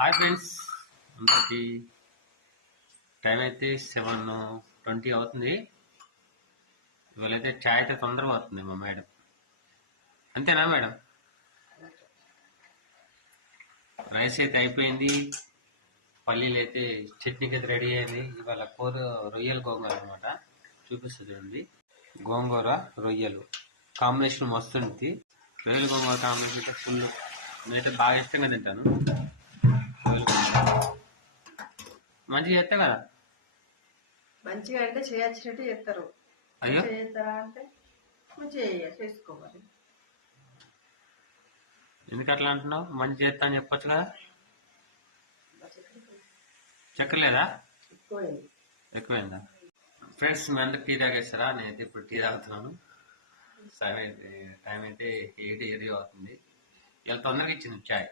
Hi friends, అందరికి time అయితే 7:20 అవుతుంది. ఇవాళైతే ఛాయ్ అయితే తొందరగా అవుతుంది మా మేడం. అంతేనా మేడం? రైస్ అయితే అయిపోయింది, పల్లీలు అయితే చట్నీకి అయితే రెడీ అయింది. ఇవాళ కూర రొయ్యలు గోంగూర అనమాట. చూపిస్తుంది చూడండి. గోంగూర రొయ్యలు కాంబినేషన్ మస్తుంది. రొయ్యలు గోంగూర కాంబినేషన్ అయితే ఫుల్. నేనైతే బాగా ఇష్టంగా తింటాను. రొయ్యలు గోంగూర మంచిగా చేస్తా కదా. మంచిగా అంటే చేయొచ్చినట్టు చేస్తారు. అయ్యో చేస్తారా అంటే మంచిగా చేసుకోవాలి. ఎందుకు అట్లా అంటున్నావు? మంచి చేస్తా అని చెప్పొచ్చు కదా. చక్కెర లేదా? ఎక్కువైందా? ఫ్రెండ్స్, మీ అందరికి టీ తాగేస్తారా? నేనైతే ఇప్పుడు టీ తాగుతున్నాను. టైం అయితే 8 అవుతుంది. ఇలా తొందరగా ఇచ్చింది చాయ్.